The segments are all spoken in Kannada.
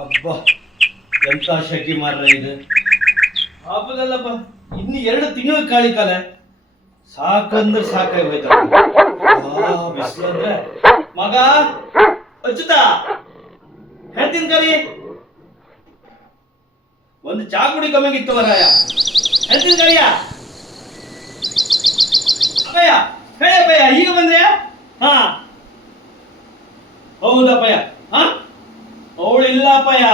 ಅಬ್ಬಾ, ಎಂತ ಶೆಕೆ ಮಾರ್ರ ಇದು. ಹಬ್ಬದಲ್ಲಪ್ಪ, ಇನ್ನು 2 ತಿಂಗಳ ಕಾಳಿ ಕಾಲ ಸಾಕಂದ್ರೆ ಸಾಕಾಗಿ ಹೋಯ್ತ. ಬಿಸಿಲಂದ್ರೆ ಮಗ ಅಚ್ಚುತ ಹೇಳ್ತೀನಿ ಕರಿ, ಒಂದು ಚಾ ಕುಡಿ ಕಮ್ಮಿಗಿತ್ತು ಮರಾಯ. ಹೇಳ್ತೀನಿ ಕರಿಯ ಅಪ್ಪಯ್ಯ, ಹೇಳಪ್ಪಯ್ಯ ಈಗ ಬಂದ್ರೆ. ಹಾ ಹೌದಪ್ಪಯ್ಯ. ಹಾ ಅವಳು ಇಲ್ಲಪ್ಪಯ್ಯ,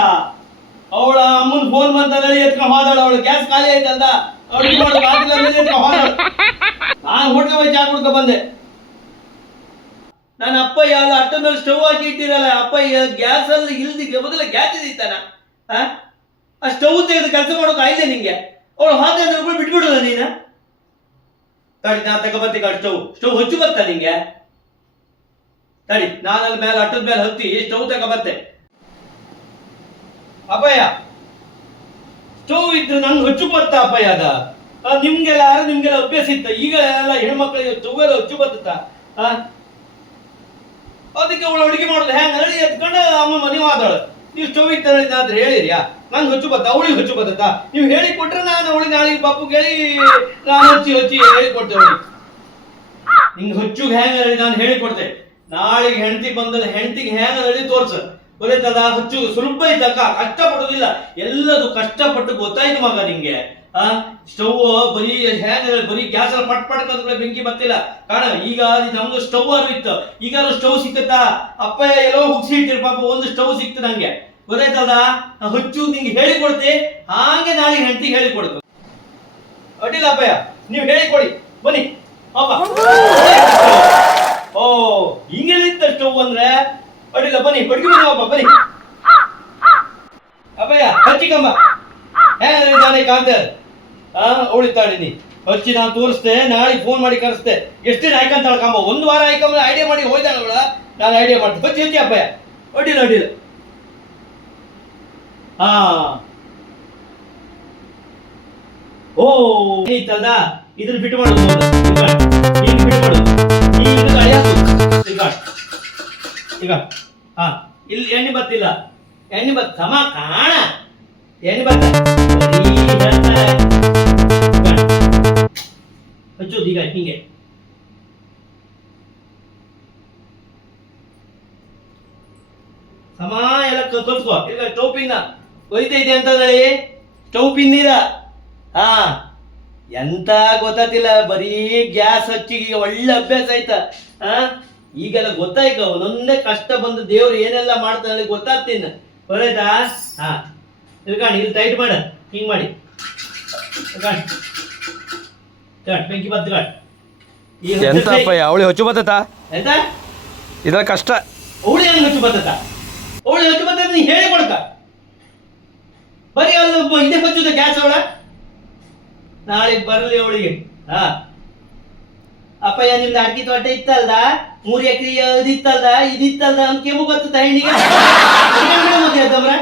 ಅವಳ ಅಮ್ಮನ ಫೋನ್ ಬಂತ ಎತ್ಕೊಂಡ್ ಹೋದಳು. ಅವಳು ಗ್ಯಾಸ್ ಖಾಲಿ ಆಯ್ತಂದ, ಅವಳಿಗೆ ಮಾಡೋದು ಆಗಿಲ್ಲ ಎತ್ಕೊಂಡ್ ಹೋದಳು. ನಾನು ಹೋಟ್ಲ ಹೋಗಿ ಚಾ ಕುಡ್ಕೊ ಬಂದೆ. ನಾನು ಅಪ್ಪಯ್ಯ ಅಲ್ಲ ಅಟ್ಟ ಮೇಲೆ ಸ್ಟವ್ ಹಾಕಿ ಇಟ್ಟಿರಲ್ಲ, ಅಪ್ಪಯ್ಯ ಗ್ಯಾಸ್ ಅಲ್ಲಿ ಇಲ್ದಿಕ್ಕೆ ಮೊದಲ ಗ್ಯಾಸ್ ಇದ್ದೀತಾನ. ಆ ಸ್ಟವ್ ತೆಗೆದು ಕೆಲಸ ಮಾಡೋಕೆ ಆಯ್ದೆ ನಿಂಗೆ. ಅವಳು ಹಾಗೆ ಅಂದ್ರೆ ಬಿಟ್ಬಿಡೋದ ನೀನ? ತಡಿ, ನಾ ತಗೋಬತ್ತೀಗ ಸ್ಟವ್ ಹೊಚ್ಚು ಬತ್ತ ನಿಂಗೆ. ತಡಿ, ನಾನಲ್ಲಿ ಮೇಲೆ ಅಟ್ಟದ ಮೇಲೆ ಹತ್ತಿ ಸ್ಟವ್ ತಗೋಬತ್ತೆ. ಅಪ್ಪಯ್ಯ ಸ್ಟವ್ ಇದ್ರೆ ನಂಗೆ ಹೊಚ್ಚು ಬತ್ತ ಅಪ್ಪಯ್ಯ. ನಿಮ್ಗೆಲ್ಲ ಅಭ್ಯಾಸ ಇತ್ತ, ಈಗ ಎಲ್ಲ ಹೆಣ್ಮಕ್ಳಿಗೆ ಸ್ಟವ್ ಎಲ್ಲ ಹೊಚ್ಚು ಬತ್ತ. ಅದಕ್ಕೆ ಅವಳು ಅಡುಗೆ ಮಾಡೋದು ಹೆಂಗ ಹೇಳಿ ಎತ್ಕೊಂಡು ಅಮ್ಮ ಮನೆ ಮಾತಾಳು. ನೀವು ಸ್ಟವ್ ಇತ್ತಾದ್ರೆ ಹೇಳಿರಿಯಾ? ನಂಗೆ ಹೊಚ್ಚು ಬತ್ತ, ಅವಳಿಗೆ ಹೊಚ್ಚು ಬತ್ತ. ನೀವು ಹೇಳಿ ಕೊಟ್ರೆ ನಾನು ಅವಳಿಗೆ ನಾಳೆಗೆ ಪಾಪು ಕೇಳಿ ನಾನು ಹಚ್ಚಿ ಹೇಳಿ ಕೊಡ್ತೇವೆ. ನಿಂಗೆ ಹೊಚ್ಚುಗೆ ಹೆಂಗ ಹೇಳಿ ನಾನು ಹೇಳಿ ಕೊಡ್ತೆ. ನಾಳೆಗೆ ಹೆಂಡತಿ ಬಂದಲ್ಲಿ ಹೆಂಡತಿಗೆ ಹೆಂಗ ಹೇಳಿ ತೋರ್ಸ. ಗೊತ್ತಾಯ್ತದ? ಹುಚ್ಚು ಸುಲಭ ಐತಕ್ಕ, ಕಷ್ಟಪಡೋದಿಲ್ಲ. ಎಲ್ಲದು ಕಷ್ಟಪಟ್ಟು ಗೊತ್ತಾಯ್ತು ಮಗ ನಿಂಗೆ. ಸ್ಟವ್ ಬರೀ ಹ್ಯಾಂಗ ಬರೀ ಗ್ಯಾಸ್ ಎಲ್ಲ ಪಟ್ ಪಟ್ಕಂದ್ರೆ ಬೆಂಕಿ ಬತ್ತಿಲ್ಲ ಕಾಣ. ಈಗ ನಮ್ದು ಸ್ಟವ್ ಅರು ಇತ್ತು, ಈಗ ಸ್ಟವ್ ಸಿಕ್ಕತ್ತಾ? ಅಪ್ಪಯ್ಯ ಎಲ್ಲೋ ಹುಗ್ಸಿ ಇಟ್ಟಿರ್ ಪಾಪ, ಒಂದು ಸ್ಟವ್ ಸಿಕ್ತು ನಂಗೆ. ಗೊತ್ತಾಯ್ತದ? ಹುಚ್ಚು ನಿಂಗೆ ಹೇಳಿ ಕೊಡ್ತೆ, ಹಾಗೆ ನಾಳೆ ಹೆಂಡತಿಗೆ ಹೇಳಿ ಕೊಡ್ತು. ಅಡ್ಡಿಲ್ಲ ಅಪ್ಪಯ್ಯ, ನೀವು ಹೇಳಿ ಕೊಡಿ ಬನ್ನಿ. ಓ ಹಿಂಗೆಲ್ಲಿತ್ತ ಸ್ಟವ್ ಅಂದ್ರೆ? ಅಡ್ಡಿಲ್ಲ ಬನ್ನಿ, ಬಡ್ಗಿ ಬನ್ನಿ ಅಪ್ಪ ಬನ್ನಿ. ಅಪ್ಪಯ್ಯ ಹಚ್ಚಿಕಮ್ಮ ಹೇಗೆ ಕಾಂತ ಉಳಿತಾಳಿನಿ ಹಚ್ಚಿ ನಾನು ತೋರಿಸ್ತೆ. ನಾಳೆ ಫೋನ್ ಮಾಡಿ ಕರೆಸ್ತೆ. ಎಷ್ಟು ದಿನ ಆಯ್ಕಂತಾಳ ಕಾಂಬ? 1 ವಾರ ಆಯ್ಕಂಬ ಐಡಿಯಾ ಮಾಡಿ ಹೋಯ್ತಾಳ ಅವಳ. ನಾನು ಐಡಿಯಾ ಮಾಡ್ತೀನಿ. ಹಚ್ಚಿ ಹಚ್ಚಿ ಅಪ್ಪಯ್ಯ. ಅಡ್ಡಿಲ್ಲ. ಹಾ ಓ ಐತಲ್ದ, ಇದನ್ನ ಬಿಟ್ಟು ಮಾಡೋದು. ಈಗ ಬಿಟ್ಟು ಮಾಡೋದು. ಈಗ ಹಾ ಇಲ್ಲಿ ಎಣ್ಣೆ ಬತ್ತಿಲ್ಲ. ಎಣ್ಣೆ ಬತ್ತ ಸಮ ಕಾಣ, ಎಣ್ಣೆ ಬತ್ತ ಹಚ್ಚೋದು. ಈಗ ಹಿಂಗೆ ಸಮ ಎಲ್ಲ ತೋರ್ಸ್ಕೋ. ಈಗ ಸ್ಟವ್ ಪಿನ್ನ ಒಯ್ತೈತೆ ಅಂತ ಹೇಳಿ ಸ್ಟವ್ ಪಿನ್ನೀರ. ಹಾ ಎಂತ ಗೊತ್ತಿಲ್ಲ, ಬರೀ ಗ್ಯಾಸ್ ಹಚ್ಚಿಗೆ ಒಳ್ಳೆ ಅಭ್ಯಾಸ ಆಯ್ತಾ? ಈಗೆಲ್ಲ ಗೊತ್ತಾಯ್ಕ, ಒಂದೊಂದೇ ಕಷ್ಟ ಬಂದು ದೇವ್ರು ಏನೆಲ್ಲ ಮಾಡ್ತಾನೆ ಗೊತ್ತಾಗ್ತೀನಿ. ಬರೈತಾ? ಹಾ ಇಲ್ಕಾಣಿ, ಇಲ್ಲಿ ಟೈಟ್ ಮಾಡ, ಹಿಂಗ್ ಮಾಡಿ ಬೆಂಕಿ ಬದ್ದು ಎಂತಪ್ಪ ಅವಳಿ ಹೊಚ್ಚು ಬತ್ತ ಆಯ್ತಾ? ಇದ್ರ ಕಷ್ಟ. ಅವಳಿ ಹೆಂಗ್ ಹೊಚ್ಚು ಬತ್ತ? ಅವಳಿ ಹೊಚ್ಚು ಬತ್ತ ನೀ ಹೇಳಿ ಕೊಡ್ಕ. ಬರೀ ಅಲ್ಲಿ ಇದೇ ಹೊಚ್ಚುದ ಗ್ಯಾಸ್ ಅವಳ. ನಾಳೆ ಬರಲಿ ಅವಳಿಗೆ. ಹಾ ಅಪ್ಪಯ್ಯ ನಿಮ್ದು ಅಡ್ಗಿ ತೋಟ ಇತ್ತಲ್ದ, 3 ಎಕರೆ ಇದಿತ್ತಲ್ದ, ಇದಿತ್ತಲ್ದ ಅಂತ ಕೆಮ್ಮು ಗೊತ್ತ ಹೆಣ್ಣಿಗೆ. ಅದ್ದಮ್ರ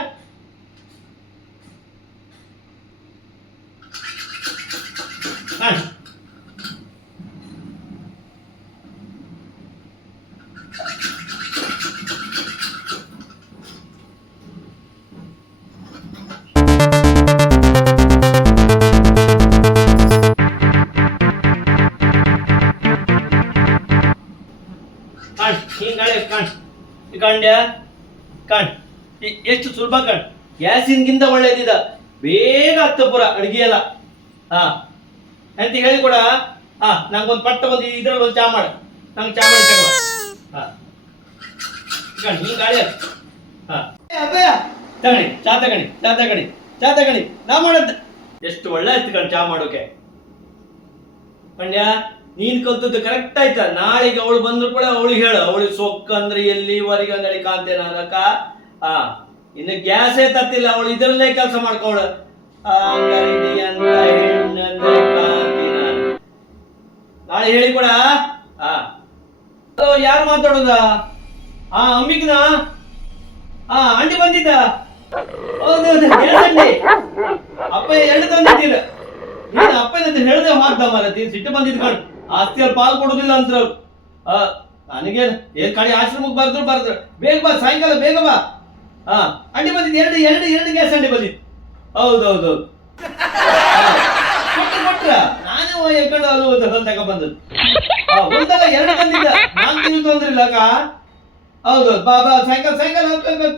ಕಂಡ್ಯ ಕಣ್ ಎಷ್ಟು ಸುಲಭ ಕಣ್. ಗ್ಯಾಸಿನ್ಗಿಂತ ಒಳ್ಳೇದಿದ, ಬೇಗ ಹತ್ತಪುರ ಅಡ್ಗೆ ಎಲ್ಲ. ಹಾ ಎಂತ ಹೇಳಿಕೊಡ. ಹಾ ನಂಗೊಂದು ಪಟ್ಟ ಬಂದು ಇದ್ರಲ್ಲಿ ಒಂದು ಚಾ ಮಾಡ, ನಂಗೆ ಚಾ ಮಾಡಿ ತಗೋ. ಹಾ ಕಣ್ ನೀ ಗಾಳಿ. ಹಾ ತಗಣಿ ಚಾ ತಗಣಿ ನಾ ಮಾಡದ್ ಎಷ್ಟು ಒಳ್ಳೆ ಆಯ್ತು ಕಣ್ ಚಾ ಮಾಡೋಕೆ. ಕಂಡ್ಯ ನೀನ್ ಕಲ್ತದ್ದು ಕರೆಕ್ಟ್ ಆಯ್ತಾ? ನಾಳೆಗೆ ಅವಳು ಬಂದ್ರು ಕೂಡ ಅವಳಿಗೆ ಹೇಳು, ಅವಳಿಗೆ ಸೊಕ್ಕ ಅಂದ್ರೆ ಎಲ್ಲಿವರೆಗೆ ಅಂದೇಳಿ ಕಾಂತೇನ ಅದಕ್ಕ. ಇನ್ನು ಗ್ಯಾಸೇ ತತ್ತಿಲ್ಲ, ಅವಳು ಇದರಲ್ಲೇ ಕೆಲಸ ಮಾಡ್ಕೋಳು. ನಾಳೆ ಹೇಳಿ ಕೂಡ. ಯಾರು ಮಾತಾಡೋದ? ಅಂಬಿಕನ ಆಂಟಿ ಬಂದಿದ್ದ. ಹೌದೌದು ಹೇಳ್ದಂಡಿ ಅಪ್ಪಯ್ಯ 2 ತಂದಿದ್ದೀರ. ನೀನು ಅಪ್ಪನ ಹೇಳ್ದೆ ಮಾಡ್ದ ಮಾರತಿ, ಸಿಟ್ಟು ಬಂದಿದ್ ಕಣ್. ಆಸ್ತಿಯಲ್ಲಿ ಪಾಲ್ ಕೊಡುದಿಲ್ಲ ಅಂತ ನನಗೆ ಏನ್ ಕಡೆ ಆಶ್ರಮಕ್ಕೆ ಬರ್ದ್ರು ಬೇಗ ಬಾ, ಸಾಯಂಕಾಲ ಬೇಗ ಬಾ. ಹಾ ಅಂಡಿ ಬಂದಿದ್ದು, ಎರಡು ಎರಡು ಎರಡು ಗ್ಯಾಸ್ ಅಂಡಿ ಬಂದಿತ್ತು. ಹೌದೌದು ಕೊಟ್ರ ನಾನೇ ಎಕ್ಕಂಡು ಅಲ್ಲಿ ತಗೊಂಡ್ಬಂದದ್ದು. ಒಂದಲ್ಲ ಎರಡು ಬಂದಿದ್ದ, ನಾನು ತಿಂದು ತೊಂದ್ರೆ ಇಲ್ಲ ಅಕ್ಕ. ಹೌದೌದು ಬಾ ಬಾ ಸಾಯಂಕಾಲ ಸಾಯಂಕಾಲ ಹೋಗ್ಬೇಕು.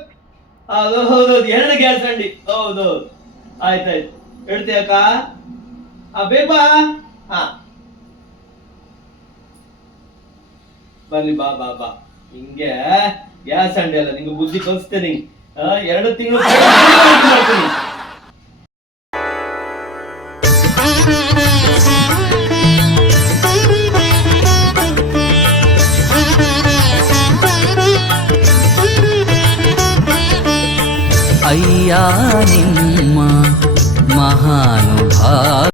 ಹೌದೌದು ಎರಡು ಗ್ಯಾಸ್ ಅಂಡಿ. ಹೌದೌದು ಆಯ್ತಾಯ್ತು ಇಡ್ತೀಯ ಅಕ್ಕ. ಬೇಗ ಬಾ. ಹಾ ಬರ್ಲಿ ಬಾ ಬಾ ಬಾ. ಹಿಂಗೆ ಗ್ಯಾಸ್ ಅಂಡಿ ಅಲ್ಲ, ನಿಂಗೆ ಬುದ್ಧಿ ಕಲಿಸ್ತೇನೆ. 2 ತಿಂಗಳು ಮಾಡ್ತೀನಿ. ಅಯ್ಯ ನಿಮ್ಮ ಮಹಾನುಭಾವ